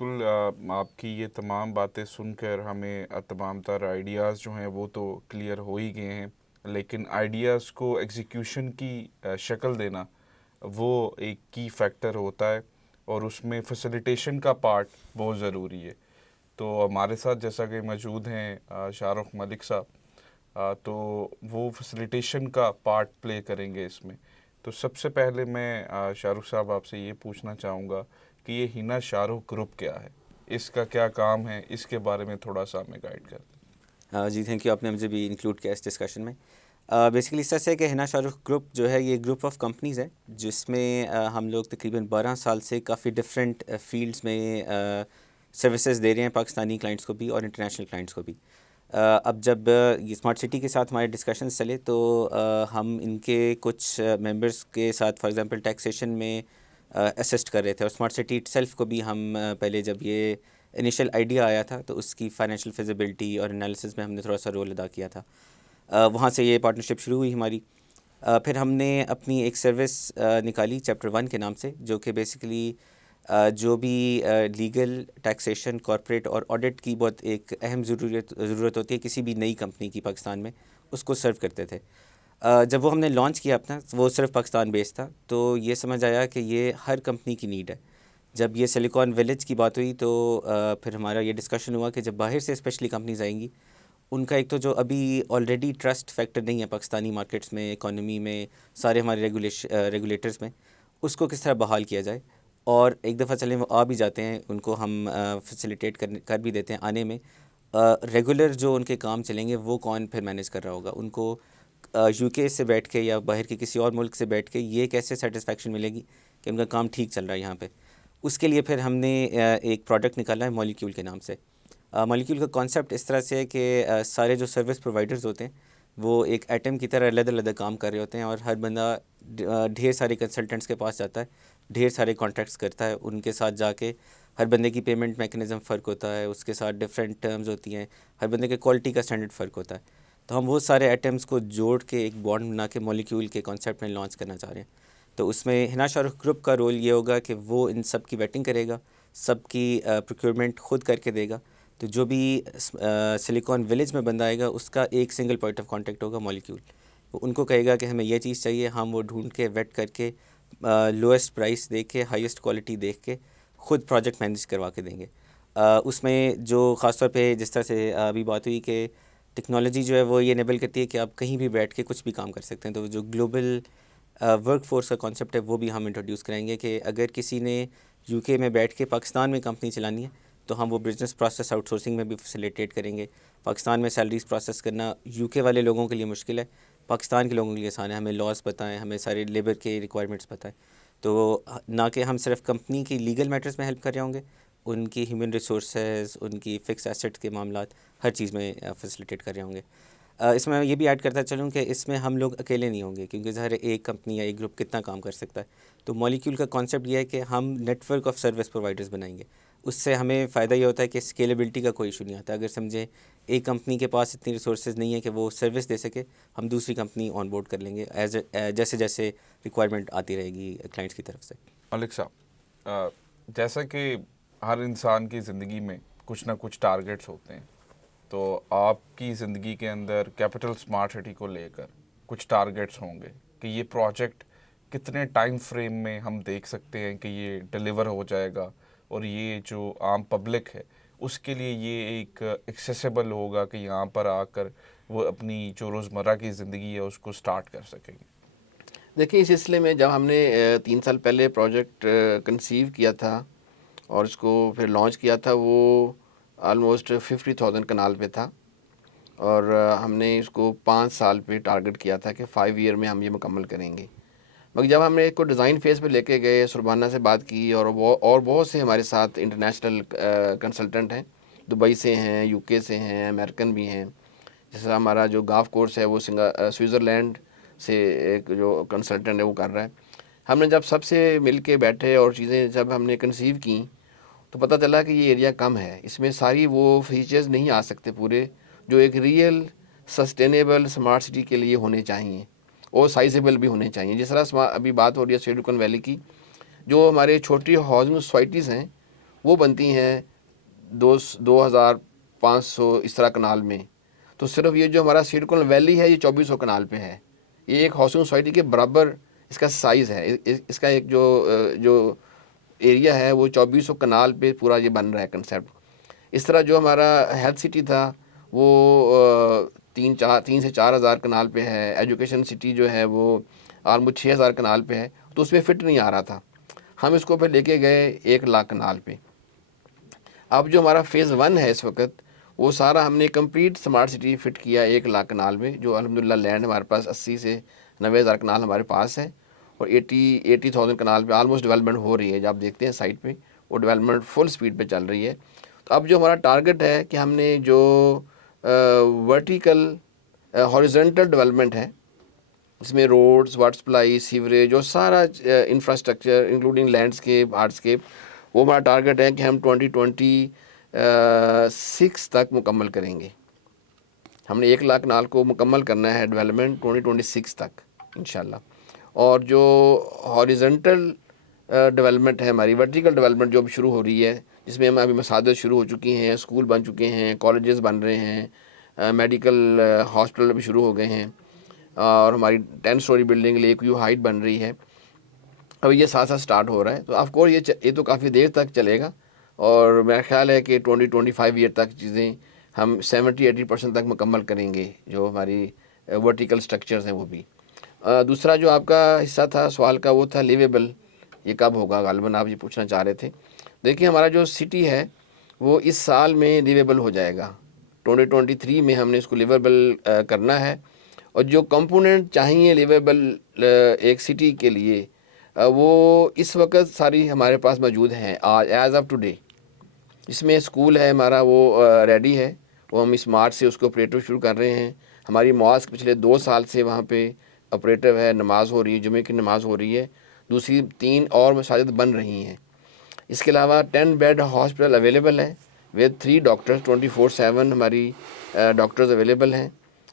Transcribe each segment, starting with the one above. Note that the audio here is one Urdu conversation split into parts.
بالکل آپ کی یہ تمام باتیں سن کر ہمیں تمام تر آئیڈیاز جو ہیں وہ تو کلیئر ہو ہی گئے ہیں، لیکن آئیڈیاز کو ایگزیکیوشن کی شکل دینا وہ ایک کی فیکٹر ہوتا ہے، اور اس میں فیسیلیٹیشن کا پارٹ بہت ضروری ہے۔ تو ہمارے ساتھ جیسا کہ موجود ہیں شاہ رخ ملک صاحب، تو وہ فیسیلیٹیشن کا پارٹ پلے کریں گے اس میں۔ تو سب سے پہلے میں شاہ رخ صاحب آپ سے یہ پوچھنا چاہوں گا کہ یہ ہنا شاہ رخ گروپ کیا ہے، اس کا کیا کام ہے، اس کے بارے میں تھوڑا سا ہمیں گائیڈ کر دیں۔ جی تھینک یو، آپ نے مجھے بھی انکلوڈ کیا اس ڈسکشن میں۔ بیسیکلی اس طرح سے کہ ہنا شاہ رخ گروپ جو ہے یہ گروپ آف کمپنیز ہے جس میں ہم لوگ تقریباً 12 سال سے کافی ڈفرینٹ فیلڈز میں سروسز دے رہے ہیں، پاکستانی کلائنٹس کو بھی اور انٹرنیشنل کلائنٹس کو بھی۔ اب جب یہ اسمارٹ سٹی کے ساتھ ہمارے ڈسکشنز چلے تو ہم ان کے کچھ ممبرس کے ساتھ فار ایگزامپل ٹیکسیشن میں اسسٹ کر رہے تھے، اور اسمارٹ سٹی اٹ سیلف کو بھی ہم پہلے جب یہ انیشیل آئیڈیا آیا تھا تو اس کی فائنینشیل فیزیبلٹی اور انالیسس میں ہم نے تھوڑا سا رول ادا کیا تھا۔ وہاں سے یہ پارٹنرشپ شروع ہوئی ہماری۔ پھر ہم نے اپنی ایک سروس نکالی چیپٹر 1 کے نام سے، جو کہ بیسیکلی جو بھی لیگل، ٹیکسیشن، کارپوریٹ اور آڈٹ کی بہت ایک اہم ضرورت ہوتی ہے کسی بھی نئی کمپنی کی پاکستان میں، اس کو سرو کرتے تھے۔ جب وہ ہم نے لانچ کیا اپنا، وہ صرف پاکستان بیس تھا، تو یہ سمجھ آیا کہ یہ ہر کمپنی کی نیڈ ہے۔ جب یہ سلیکان ویلیج کی بات ہوئی تو پھر ہمارا یہ ڈسکشن ہوا کہ جب باہر سے اسپیشلی کمپنیز آئیں گی، ان کا ایک تو جو ابھی آلریڈی ٹرسٹ فیکٹر نہیں ہے پاکستانی مارکیٹس میں، اکانومی میں، سارے ہمارے ریگولیٹرز میں، اس کو کس طرح بحال کیا جائے، اور ایک دفعہ چلیں وہ آ بھی جاتے ہیں، ان کو ہم فیسیلیٹیٹ کر بھی دیتے ہیں آنے میں، ریگولر جو ان کے کام چلیں گے وہ کون پھر مینیج کر رہا ہوگا، ان کو یو کے سے بیٹھ کے یا باہر کے کسی اور ملک سے بیٹھ کے یہ کیسے سیٹسفیکشن ملے گی کہ ان کا کام ٹھیک چل رہا ہے یہاں پہ۔ اس کے لیے پھر ہم نے ایک پروڈکٹ نکالا ہے مولیکیول کے نام سے۔ مولیکیول کا کانسیپٹ اس طرح سے ہے کہ سارے جو سروس پرووائڈرز ہوتے ہیں وہ ایک ایٹم کی طرح علیحدہ علیحدہ کام کر رہے ہوتے ہیں، اور ہر بندہ ڈھیر سارے کنسلٹنٹس کے پاس جاتا ہے، ڈھیر سارے کانٹریکٹس کرتا ہے، ان کے ساتھ جا کے ہر بندے کی پیمنٹ میکنزم فرق ہوتا ہے، اس کے ساتھ ڈفرینٹ ٹرمز ہوتی ہیں، ہر بندے کے کوالٹی کا اسٹینڈرڈ فرق ہوتا ہے۔ تو ہم وہ سارے ایٹمز کو جوڑ کے ایک بانڈ بنا کے مولیکیول کے کانسیپٹ میں لانچ کرنا چاہ رہے ہیں۔ تو اس میں ہنا شاہ رخ گروپ کا رول یہ ہوگا کہ وہ ان سب کی ویٹنگ کرے گا، سب کی پروکیورمنٹ خود کر کے دے گا۔ تو جو بھی سلیکان ویلیج میں بندہ آئے گا اس کا ایک سنگل پوائنٹ آف کانٹیکٹ ہوگا مولیکیول، وہ ان کو کہے گا کہ ہمیں یہ چیز چاہیے، ہم وہ ڈھونڈ کے ویٹ کر کے لوئسٹ پرائس دیکھ کے، ہائیسٹ کوالٹی دیکھ کے خود پروجیکٹ مینیج کروا کے دیں گے۔ اس میں جو خاص طور پہ جس طرح سے ابھی بات ہوئی کہ ٹیکنالوجی جو ہے وہ یہ انیبل کرتی ہے کہ آپ کہیں بھی بیٹھ کے کچھ بھی کام کر سکتے ہیں، تو جو گلوبل ورک فورس کا کانسیپٹ ہے وہ بھی ہم انٹروڈیوس کریں گے کہ اگر کسی نے یو کے میں بیٹھ کے پاکستان میں کمپنی چلانی ہے تو ہم وہ بزنس پروسیس آؤٹ سورسنگ میں بھی فیسیلیٹیٹ کریں گے۔ پاکستان میں سیلریز پروسیس کرنا یو کے والے لوگوں کے لیے مشکل ہے، پاکستان کے لوگوں کے لیے آسان ہے، ہمیں لاس بتائیں، ہمیں سارے لیبر کے ریکوائرمنٹس بتائیں۔ تو نہ کہ ہم صرف کمپنی کی لیگل میٹرز میں ہیلپ کر رہے ہوں گے، ان کی ہیومن ریسورسز، ان کی فکس ایسٹ کے معاملات، ہر چیز میں فیسیلیٹیٹ کر رہے ہوں گے۔ اس میں یہ بھی ایڈ کرتا چلوں کہ اس میں ہم لوگ اکیلے نہیں ہوں گے، کیونکہ ظاہر ایک کمپنی یا ایک گروپ کتنا کام کر سکتا ہے۔ تو مولیکیول کا کانسیپٹ یہ ہے کہ ہم network of service providers بنائیں گے۔ اس سے ہمیں فائدہ یہ ہوتا ہے کہ اسکیلیبلٹی کا کوئی ایشو نہیں آتا۔ اگر سمجھیں ایک کمپنی کے پاس اتنی ریسورسز نہیں ہے کہ وہ سروس دے سکے، ہم دوسری کمپنی آن بورڈ کر لیں گے جیسے جیسے ریکوائرمنٹ آتی رہے گی کلائنٹس کی طرف سے۔ ملک صاحب، جیسا کہ ہر انسان کی زندگی میں کچھ نہ کچھ ٹارگیٹس ہوتے ہیں، تو آپ کی زندگی کے اندر کیپٹل اسمارٹ سٹی کو لے کر کچھ ٹارگیٹس ہوں گے کہ یہ پروجیکٹ کتنے ٹائم فریم میں ہم دیکھ سکتے ہیں کہ یہ ڈیلیور ہو جائے گا، اور یہ جو عام پبلک ہے اس کے لیے یہ ایک ایکسیسیبل ہوگا کہ یہاں پر آ کر وہ اپنی جو روزمرہ کی زندگی ہے اس کو سٹارٹ کر سکیں گے۔ دیکھیں، اس سلسلے میں جب ہم نے 3 سال پہلے پروجیکٹ کنسیو کیا تھا اور اس کو پھر لانچ کیا تھا، وہ آلموسٹ 50,000 کنال پہ تھا، اور ہم نے اس کو 5 سال پہ ٹارگٹ کیا تھا کہ 5 ایئر میں ہم یہ مکمل کریں گے۔ مگر جب ہم نے اس کو ڈیزائن فیز پہ لے کے گئے، سربانہ سے بات کی، اور بہت سے ہمارے ساتھ انٹرنیشنل کنسلٹنٹ ہیں، دبئی سے ہیں، یو کے سے ہیں، امریکن بھی ہیں، جیسا ہمارا جو گاف کورس ہے وہ سوئٹزرلینڈ سے ایک جو کنسلٹنٹ ہے وہ کر رہا ہے۔ ہم نے جب سب سے مل کے بیٹھے اور چیزیں جب ہم نے کنسیو کیں تو پتہ چلا کہ یہ ایریا کم ہے، اس میں ساری وہ فیچرز نہیں آ سکتے پورے جو ایک ریئل سسٹینیبل اسمارٹ سٹی کے لیے ہونے چاہیے، اور سائزیبل بھی ہونے چاہیے۔ جس طرح ابھی بات ہو رہی ہے سلیکان ویلی کی، جو ہمارے چھوٹی ہاؤسنگ سوسائٹیز ہیں وہ بنتی ہیں 2500 اس طرح کنال میں. تو صرف یہ جو ہمارا سلیکون ویلی ہے یہ 2400 کنال پہ ہے. یہ ایک ہاؤسنگ سوسائٹی کے برابر اس کا سائز ہے. اس کا ایک جو ایریا ہے وہ 2400 کنال پہ پورا یہ بن رہا ہے کنسیپٹ. اس طرح جو ہمارا ہیلتھ سٹی تھا وہ 3 سے 4 ہزار کنال پہ ہے. ایجوکیشن سٹی جو ہے وہ آلموسٹ 6 ہزار کنال پہ ہے. تو اس میں فٹ نہیں آ رہا تھا. ہم اس کو پھر لے کے گئے 1 لاکھ کنال پہ. اب جو ہمارا فیز 1 ہے اس وقت وہ سارا ہم نے کمپلیٹ سمارٹ سٹی فٹ کیا 1 لاکھ کنال میں, جو الحمدللہ لینڈ ہمارے پاس 80 سے 90 ہزار کنال ہمارے پاس ہے, اور 80,000 کنال پہ آلموسٹ ڈیولپمنٹ ہو رہی ہے. جب آپ دیکھتے ہیں سائٹ پہ وہ ڈیولپمنٹ فل سپیڈ پہ چل رہی ہے. تو اب جو ہمارا ٹارگٹ ہے کہ ہم نے جو ورٹیکل ہاریزونٹل ڈیولپمنٹ ہے اس میں روڈز, واٹر سپلائی, سیوریج اور سارا انفراسٹرکچر انکلوڈنگ لینڈسکیپ, ہارڈسکیپ, وہ ہمارا ٹارگٹ ہے کہ ہم 2026 تک مکمل کریں گے. ہم نے 1 لاکھ کنال کو مکمل کرنا ہے ڈیولپمنٹ 2026 تک انشاءاللہ. اور جو ہاریزونٹل ڈیولپمنٹ ہے ہماری, ورٹیکل ڈیولپمنٹ جو اب شروع ہو رہی ہے, جس میں ہم ابھی مساجد شروع ہو چکی ہیں, اسکول بن چکے ہیں, کالجز بن رہے ہیں, میڈیکل ہاسپٹل بھی شروع ہو گئے ہیں, اور ہماری 10 story building lake view height بن رہی ہے. اب یہ ساتھ ساتھ سٹارٹ ہو رہا ہے. تو آف کورس یہ تو کافی دیر تک چلے گا, اور میرا خیال ہے کہ 2025 ایئر تک چیزیں ہم 70-80% تک مکمل کریں گے جو ہماری ورٹیکل سٹرکچرز ہیں وہ بھی. دوسرا جو آپ کا حصہ تھا سوال کا وہ تھا لیویبل, یہ کب ہوگا غالباً آپ یہ پوچھنا چاہ رہے تھے. دیکھیں ہمارا جو سٹی ہے وہ اس سال میں لیویبل ہو جائے گا. 2023 میں ہم نے اس کو لیویبل کرنا ہے, اور جو کمپوننٹ چاہیے لیویبل ایک سٹی کے لیے وہ اس وقت ساری ہمارے پاس موجود ہیں ایز آف ٹوڈے. اس میں اسکول ہے ہمارا وہ ریڈی ہے, وہ ہم اس مارچ سے اس کو آپریٹو شروع کر رہے ہیں. ہماری ماسک پچھلے 2 سال سے وہاں پہ آپریٹو ہے, نماز ہو رہی ہے, جمعے کی نماز ہو رہی ہے. دوسری 3 اور مساجد بن رہی ہیں. اس کے علاوہ 10 بیڈ ہاسپٹل اویلیبل ہے ود 3 ڈاکٹرز 24/7 ہماری ڈاکٹرز اویلیبل ہیں.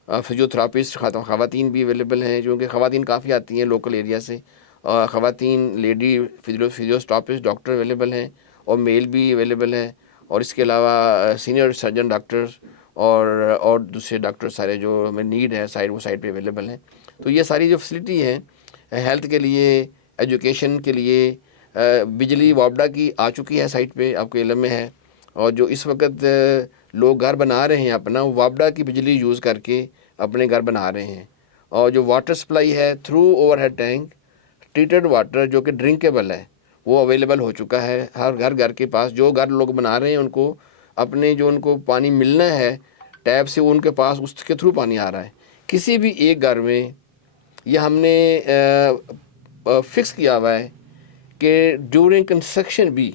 فزیوتھراپسٹ خواتین بھی اویلیبل ہیں, کیونکہ خواتین کافی آتی ہیں لوکل ایریا سے, اور خواتین لیڈی فزیوتھراپسٹ ڈاکٹر اویلیبل ہیں, اور میل بھی اویلیبل ہیں. اور اس کے علاوہ سینئر سرجن ڈاکٹرز اور دوسرے ڈاکٹر سارے جو ہمیں نیڈ ہے وہ سائٹ پہ اویلیبل ہیں. تو یہ ساری جو فیسلٹی ہے ہیلتھ کے لیے, ایجوکیشن کے لیے, بجلی وابڈا کی آ چکی ہے سائٹ پہ, آپ کے علم میں ہے. اور جو اس وقت لوگ گھر بنا رہے ہیں اپنا, وابڈا کی بجلی یوز کر کے اپنے گھر بنا رہے ہیں. اور جو واٹر سپلائی ہے through overhead tank, treated water جو کہ ڈرنکیبل ہے وہ اویلیبل ہو چکا ہے ہر گھر کے پاس. جو گھر لوگ بنا رہے ہیں ان کو اپنے جو ان کو پانی ملنا ہے ٹیپ سے, وہ ان کے پاس اس کے تھرو پانی آ رہا ہے. کسی بھی ایک گھر میں یہ ہم نے فکس کیا ہوا ہے کہ ڈیورنگ کنسٹرکشن بھی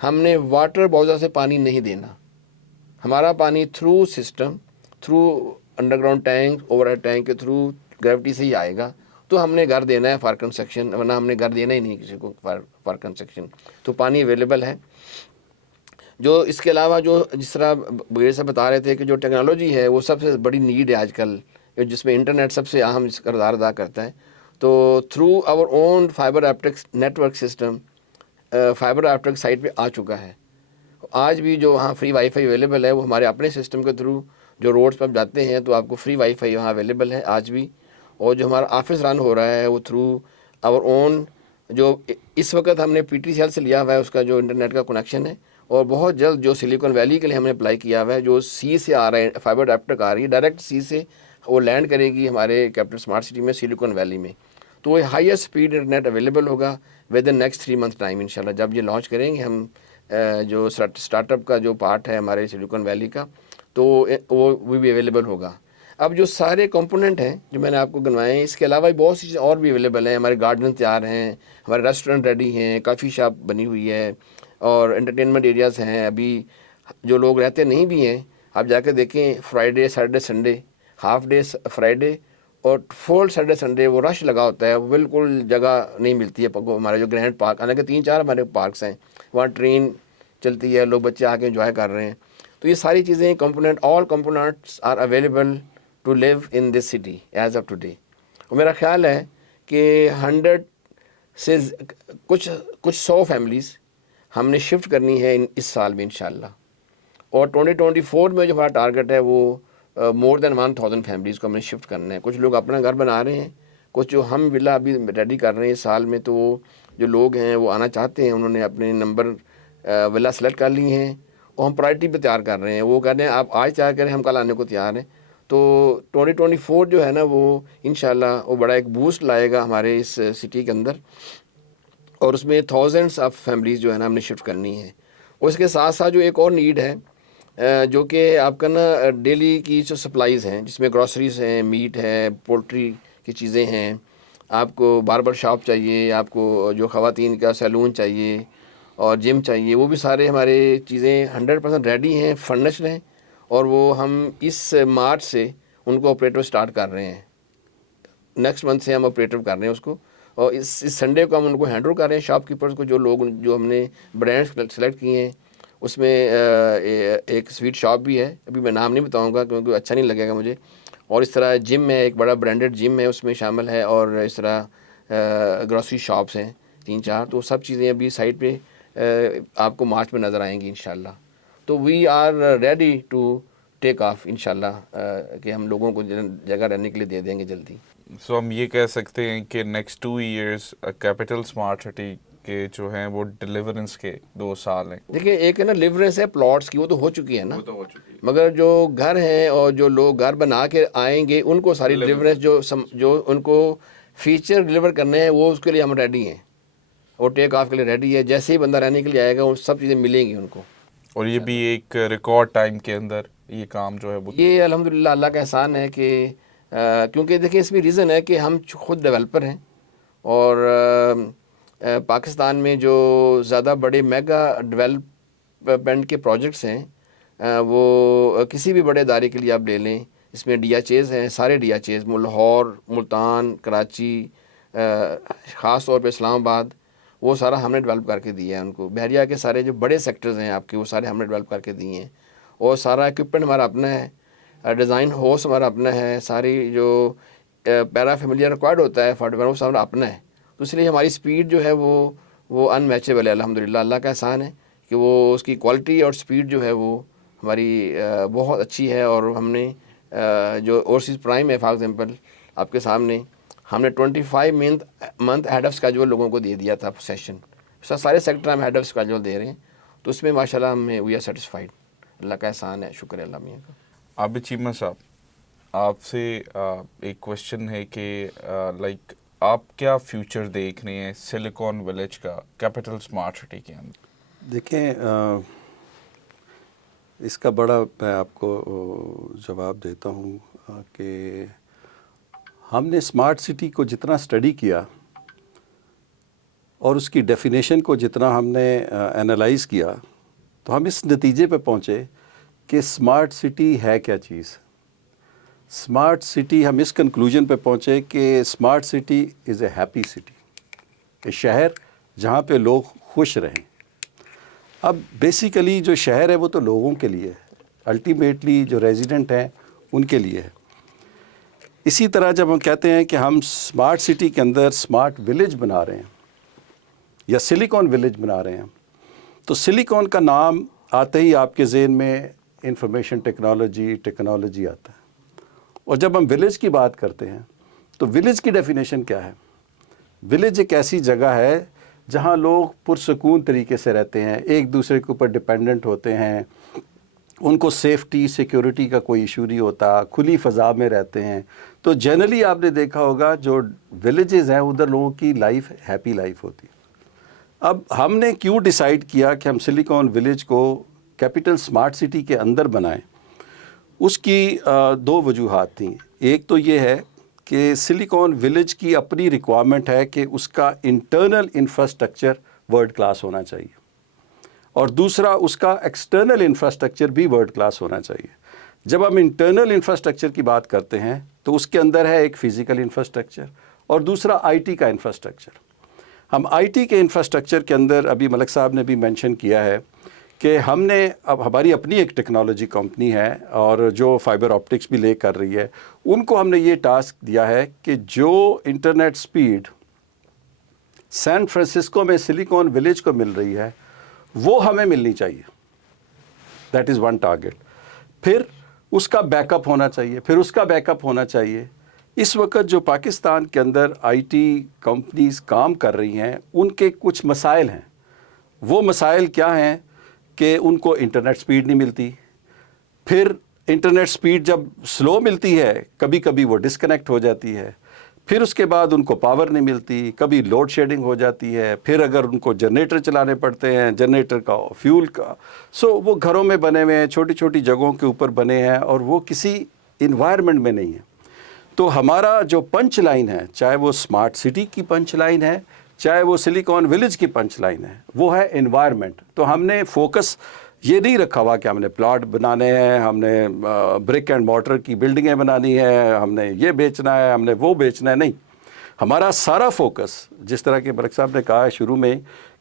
ہم نے واٹر باوزر سے پانی نہیں دینا. ہمارا پانی through system, through underground tank, overhead tank کے تھرو گریوٹی سے ہی آئے گا. تو ہم نے گھر دینا ہے فار کنسٹرکشن, ورنہ ہم نے گھر دینا ہی نہیں کسی کو فار کنسٹرکشن. تو پانی اویلیبل ہے. جو اس کے علاوہ جو جس طرح بغیر سے بتا رہے تھے کہ جو ٹیکنالوجی ہے وہ سب سے بڑی نیڈ ہے آج کل, جس میں انٹرنیٹ سب سے اہم کردار ادا کرتا ہے. تو through our own fibre optics network system, fibre optic site پہ آ چکا ہے. آج بھی جو وہاں فری وائی فائی اویلیبل ہے وہ ہمارے اپنے سسٹم کے تھرو, جو روڈس پر جاتے ہیں تو آپ کو فری وائی فائی وہاں اویلیبل ہے آج بھی. اور جو ہمارا آفس رن ہو رہا ہے وہ تھرو آور اون, جو اس وقت ہم نے پی ٹی سی ایل سے لیا ہوا ہے اس کا جو انٹرنیٹ کا کنیکشن ہے. اور بہت جلد جو سلیکون ویلی کے لیے ہم نے اپلائی کیا ہوا ہے, جو سی سے آ رہا ہے, فائبر آپٹک آ رہی ہے ڈائریکٹ سی سے, وہ لینڈ کرے گی ہمارے کیپٹل اسمارٹ سٹی میں سلیکون ویلی میں. تو وہ ہائیسٹ اسپیڈ انٹرنیٹ اویلیبل ہوگا with in next 3 months time انشاءاللہ. جب یہ لانچ کریں گے ہم جو اسٹارٹ اپ کا جو پارٹ ہے ہمارے سلیکون ویلی کا, تو وہ بھی اویلیبل ہوگا. اب جو سارے کمپوننٹ ہیں جو میں نے آپ کو گنوائے ہیں, اس کے علاوہ بہت سی چیزیں اور بھی اویلیبل ہیں. ہمارے گارڈن تیار ہیں, ہمارے ریسٹورنٹ ریڈی ہیں, کافی شاپ بنی ہوئی ہے, اور انٹرٹینمنٹ ایریاز ہیں. ابھی جو لوگ رہتے نہیں بھی ہیں آپ جا کے دیکھیں, Friday Saturday Sunday, half day Friday اور فول سیٹرڈے سنڈے وہ رش لگا ہوتا ہے, وہ بالکل جگہ نہیں ملتی ہے. ہمارے جو گرینڈ پارک, حالانکہ 3-4 ہمارے پارکس ہیں, وہاں ٹرین چلتی ہے, لوگ بچے آ کے انجوائے کر رہے ہیں. تو یہ ساری چیزیں component, all components are available to live in this city as of today. اور میرا خیال ہے کہ 100 سے کچھ 100 فیملیز ہم نے شفٹ کرنی ہے اس سال میں انشاءاللہ. اور 2024 میں جو ہمارا ٹارگٹ ہے وہ مور دین 1000 فیملیز کو ہم نے شفٹ کرنا ہے. کچھ لوگ اپنا گھر بنا رہے ہیں, کچھ جو ہم ولا ابھی ریڈی کر رہے ہیں اس سال میں, تو وہ جو لوگ ہیں وہ آنا چاہتے ہیں, انہوں نے اپنے نمبر ولا سلیکٹ کر لی ہیں اور ہم پرائرٹی پہ تیار کر رہے ہیں. وہ کہہ رہے ہیں آپ آج تیار کریں, ہم کل آنے کو تیار ہیں. تو 2024 جو ہے نا وہ انشاءاللہ وہ بڑا ایک بوسٹ لائے گا ہمارے اس سٹی کے اندر, اور اس میں تھاؤزنڈس آف فیملیز جو ہے نا ہم نے شفٹ کرنی ہے. اور اس کے ساتھ ساتھ جو ایک اور نیڈ ہے جو کہ آپ کا نا ڈیلی کی جو سپلائیز ہیں, جس میں گروسریز ہیں, میٹ ہے, پولٹری کی چیزیں ہیں, آپ کو باربر شاپ چاہیے, آپ کو جو خواتین کا سیلون چاہیے اور جم چاہیے, وہ بھی سارے ہمارے چیزیں 100% ریڈی ہیں, فرنشڈ ہیں, اور وہ ہم اس مارچ سے ان کو آپریٹر سٹارٹ کر رہے ہیں. نیکسٹ منتھ سے ہم آپریٹر کر رہے ہیں اس کو, اور اس سنڈے کو ہم ان کو ہینڈ اوور کر رہے ہیں شاپ کیپرز کو. جو لوگ جو ہم نے برانڈس سلیکٹ کیے ہیں اس میں ایک سویٹ شاپ بھی ہے, ابھی میں نام نہیں بتاؤں گا کیونکہ اچھا نہیں لگے گا مجھے, اور اس طرح جم ہے, ایک بڑا برانڈڈ جم ہے اس میں شامل ہے, اور اس طرح گروسری شاپس ہیں 3-4. تو سب چیزیں ابھی سائٹ پہ آپ کو مارچ میں نظر آئیں گی انشاءاللہ. تو we are ready to take off انشاءاللہ, کہ ہم لوگوں کو جگہ رہنے کے لیے دے دیں گے جلدی. سو ہم یہ کہہ سکتے ہیں کہ next 2 years capital smart city کے جو ہیں وہ ڈیلیورنس کے 2 سال ہیں. دیکھیں ایک ہے نا ڈیلیورنس ہے پلاٹس کی, وہ تو ہو چکی ہے نا, مگر جو گھر ہیں اور جو لوگ گھر بنا کے آئیں گے ان کو ساری ڈیلیورنس جو ان کو فیچر ڈیلیور کرنے ہیں وہ اس کے لیے ہم ریڈی ہیں, وہ ٹیک آف کے لیے ریڈی ہے. جیسے ہی بندہ رہنے کے لیے آئے گا وہ سب چیزیں ملیں گی ان کو, اور یہ بھی ایک ریکارڈ ٹائم کے اندر یہ کام جو ہے وہ, یہ الحمدللہ اللہ کا احسان ہے کہ کیونکہ دیکھیں اس میں ریزن ہے کہ ہم خود ڈیولپر ہیں, اور پاکستان میں جو زیادہ بڑے میگا ڈیولپمنٹ کے پروجیکٹس ہیں وہ کسی بھی بڑے ادارے کے لیے آپ لے لیں, اس میں ڈی ایچ ایز ہیں, سارے D H As, Lahore, Multan, Karachi, خاص طور پہ اسلام آباد, وہ سارا ہم نے ڈیولپ کر کے دیا ہے ان کو. بحریہ کے سارے جو بڑے سیکٹرز ہیں آپ کے وہ سارے ہم نے ڈیولپ کر کے دیے ہیں, اور سارا ایکوپمنٹ ہمارا اپنا ہے, ڈیزائن ہاؤس ہمارا اپنا ہے, ساری جو پیرا فیملیئر ریکوائرڈ ہوتا ہے فارڈ وہ ہمارا اپنا ہے. تو اس لیے ہماری سپیڈ جو ہے وہ ان میچیبل ہے الحمدللہ. اللہ کا احسان ہے کہ وہ اس کی کوالٹی اور سپیڈ جو ہے وہ ہماری بہت اچھی ہے. اور ہم نے جو اوورسیز پرائم ہے فار ایگزامپل آپ کے سامنے, ہم نے 25 منتھ ہیڈ آف اسکیجول لوگوں کو دے دیا تھا سیشن. سارے سیکٹر ہم ہیڈ آف اسکیجول دے رہے ہیں, تو اس میں ماشاء اللہ ہمیں وی آر سیٹسفائڈ. اللہ کا احسان ہے, شکر ہے اللہ میاں کا. عابد چیمہ صاحب, آپ سے ایک کوشچن ہے کہ لائک آپ کیا فیوچر دیکھ رہے ہیں سلیکون ولیج کا کیپٹل اسمارٹ سٹی کے اندر؟ دیکھیں اس کا بڑا میں آپ کو جواب دیتا ہوں کہ ہم نے اسمارٹ سٹی کو جتنا اسٹڈی کیا اور اس کی ڈیفینیشن کو جتنا ہم نے انالائز کیا, تو ہم اس نتیجے پہ پہنچے کہ اسمارٹ سٹی ہے کیا چیز. اسمارٹ سٹی, ہم اس کنکلوژن پہ پہنچے کہ smart city is a happy city, ایک شہر جہاں پہ لوگ خوش رہیں. اب بیسیکلی جو شہر ہے وہ تو لوگوں کے لیے ہے, الٹیمیٹلی جو ریزیڈنٹ ہیں ان کے لیے ہے. اسی طرح جب ہم کہتے ہیں کہ ہم اسمارٹ سٹی کے اندر اسمارٹ ولیج بنا رہے ہیں یا سلیکون ولیج بنا رہے ہیں, تو سلیکون کا نام آتے ہی آپ کے ذہن میں انفارمیشن ٹیکنالوجی آتا ہے. اور جب ہم ولیج کی بات کرتے ہیں تو ولیج کی ڈیفینیشن کیا ہے؟ ولیج ایک ایسی جگہ ہے جہاں لوگ پرسکون طریقے سے رہتے ہیں, ایک دوسرے کے اوپر ڈپینڈنٹ ہوتے ہیں, ان کو سیفٹی سیکیورٹی کا کوئی ایشو نہیں ہوتا, کھلی فضا میں رہتے ہیں. تو جنرلی آپ نے دیکھا ہوگا جو ولیجز ہیں ادھر لوگوں کی لائف ہیپی لائف ہوتی ہے. اب ہم نے کیوں ڈیسائیڈ کیا کہ ہم سلیکون ولیج کو کیپٹل اسمارٹ سٹی کے اندر بنائیں؟ اس کی 2 وجوہات تھیں. ایک تو یہ ہے کہ سلیکون ولیج کی اپنی ریکوائرمنٹ ہے کہ اس کا انٹرنل انفراسٹرکچر ورلڈ کلاس ہونا چاہیے, اور دوسرا اس کا ایکسٹرنل انفراسٹرکچر بھی ورلڈ کلاس ہونا چاہیے. جب ہم انٹرنل انفراسٹرکچر کی بات کرتے ہیں تو اس کے اندر ہے ایک فزیکل انفراسٹرکچر اور دوسرا آئی ٹی کا انفراسٹرکچر. ہم آئی ٹی کے انفراسٹرکچر کے اندر ابھی ملک صاحب نے بھی مینشن کیا ہے کہ ہم نے اب ہماری اپنی ایک ٹیکنالوجی کمپنی ہے اور جو فائبر آپٹکس بھی لے کر رہی ہے, ان کو ہم نے یہ ٹاسک دیا ہے کہ جو انٹرنیٹ سپیڈ سین فرانسسکو میں سلیکون ولیج کو مل رہی ہے وہ ہمیں ملنی چاہیے. That is one target. پھر اس کا بیک اپ ہونا چاہیے, پھر اس کا بیک اپ ہونا چاہیے. اس وقت جو پاکستان کے اندر آئی ٹی کمپنیز کام کر رہی ہیں ان کے کچھ مسائل ہیں. وہ مسائل کیا ہیں کہ ان کو انٹرنیٹ سپیڈ نہیں ملتی. پھر انٹرنیٹ سپیڈ جب سلو ملتی ہے کبھی کبھی وہ ڈسکنیکٹ ہو جاتی ہے. پھر اس کے بعد ان کو پاور نہیں ملتی, کبھی لوڈ شیڈنگ ہو جاتی ہے. پھر اگر ان کو جنریٹر چلانے پڑتے ہیں, جنریٹر کا فیول کا, وہ گھروں میں بنے ہوئے ہیں, چھوٹی چھوٹی جگہوں کے اوپر بنے ہیں اور وہ کسی انوائرمنٹ میں نہیں ہیں. تو ہمارا جو پنچ لائن ہے, چاہے وہ اسمارٹ سٹی کی پنچ لائن ہے, چاہے وہ سلیکان ولیج کی پنچ لائن ہے, وہ ہے انوائرمنٹ. تو ہم نے فوکس یہ نہیں رکھا ہوا کہ ہم نے پلاٹ بنانے ہیں, ہم نے برک اینڈ مارٹر کی بلڈنگیں بنانی ہے, ہم نے یہ بیچنا ہے, ہم نے وہ بیچنا ہے. نہیں, ہمارا سارا فوکس, جس طرح کہ ملک صاحب نے کہا ہے شروع میں,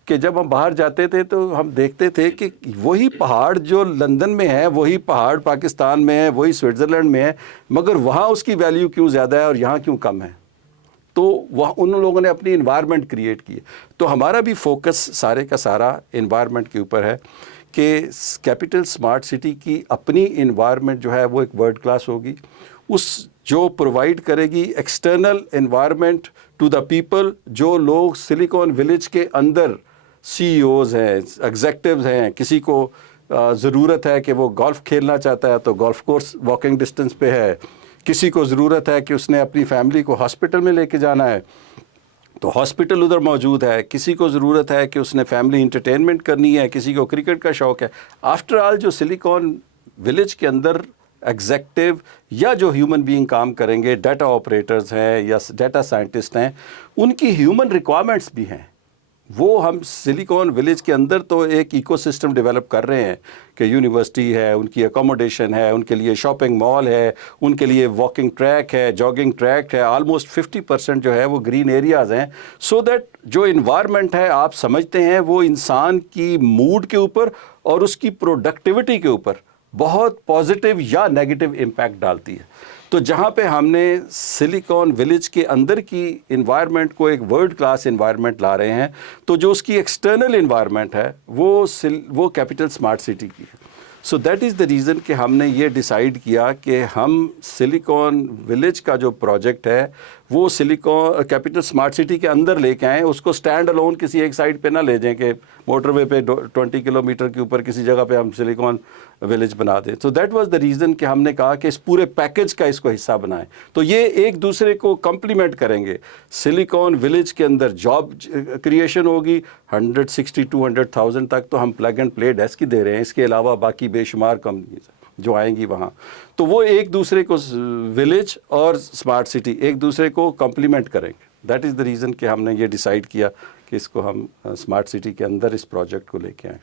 کہ جب ہم باہر جاتے تھے تو ہم دیکھتے تھے کہ وہی پہاڑ جو لندن میں ہے, وہی پہاڑ پاکستان میں ہے, وہی سوئٹزرلینڈ میں ہے, مگر وہاں اس کی ویلیو کیوں زیادہ ہے اور یہاں کیوں کم ہے. تو وہ ان لوگوں نے اپنی انوائرمنٹ کریٹ کی ہے. تو ہمارا بھی فوکس سارے کا سارا انوائرمنٹ کے اوپر ہے کہ کیپٹل اسمارٹ سٹی کی اپنی انوائرمنٹ جو ہے وہ ایک ورلڈ کلاس ہوگی. اس جو پرووائڈ کرے گی external environment to the people. جو لوگ سلیکان ولیج کے اندر سی ای اوز ہیں, ایگزیکٹوز ہیں, کسی کو ضرورت ہے کہ وہ گولف کھیلنا چاہتا ہے تو گولف کورس واکنگ ڈسٹنس پہ ہے, کسی کو ضرورت ہے کہ اس نے اپنی فیملی کو ہاسپٹل میں لے کے جانا ہے تو ہاسپٹل ادھر موجود ہے, کسی کو ضرورت ہے کہ اس نے فیملی انٹرٹینمنٹ کرنی ہے, کسی کو کرکٹ کا شوق ہے. آفٹر آل جو سلیکان ولیج کے اندر ایگزیکٹو یا جو ہیومن بینگ کام کریں گے, ڈیٹا آپریٹرز ہیں یا ڈیٹا سائنٹسٹ ہیں, ان کی ہیومن ریکوائرمنٹس بھی ہیں. وہ ہم سلیکان ولیج کے اندر تو ایک ایکو سسٹم ڈیولپ کر رہے ہیں کہ یونیورسٹی ہے, ان کی اکوموڈیشن ہے, ان کے لیے شاپنگ مال ہے, ان کے لیے واکنگ ٹریک ہے, جاگنگ ٹریک ہے, آلموسٹ 50% جو ہے وہ گرین ایریاز ہیں. سو دیٹ جو انوائرمنٹ ہے آپ سمجھتے ہیں وہ انسان کی موڈ کے اوپر اور اس کی پروڈکٹیوٹی کے اوپر بہت پازیٹیو یا نیگیٹو امپیکٹ ڈالتی ہے. تو جہاں پہ ہم نے سلیکان ولیج کے اندر کی انوائرمنٹ کو ایک ورلڈ کلاس انوائرمنٹ لا رہے ہیں, تو جو اس کی ایکسٹرنل انوائرمنٹ ہے وہ کیپٹل اسمارٹ سٹی کی ہے. So that is the reason کہ ہم نے یہ ڈیسائیڈ کیا کہ ہم سلیکان ولیج کا جو پروجیکٹ ہے وہ سلیکان کیپٹل اسمارٹ سٹی کے اندر لے کے آئیں. اس کو اسٹینڈ الون کسی ایک سائڈ پہ نہ لے جائیں کہ موٹر وے پہ 20 کلومیٹر کے اوپر کسی جگہ پہ ہم سلیکان ولیج بنا دیں. تو دیٹ واز دا ریزن کہ ہم نے کہا کہ اس پورے پیکج کا اس کو حصہ بنائیں. تو یہ ایک دوسرے کو کمپلیمنٹ کریں گے. سلیکان ولیج کے اندر جاب کریشن ہوگی 160-200,000 تک, تو ہم پلگ اینڈ پلے ڈیسک ہی دے رہے ہیں. اس کے علاوہ باقی بے شمار کمپنیز جو آئیں گی وہاں, تو وہ ایک دوسرے کو ولیج اور اسمارٹ سٹی ایک دوسرے کو کمپلیمنٹ کریں گے. دیٹ از دا ریزن کہ ہم نے یہ ڈیسائیڈ کیا کہ اس کو ہم اسمارٹ سٹی کے اندر اس پروجیکٹ کو لے کے آئیں.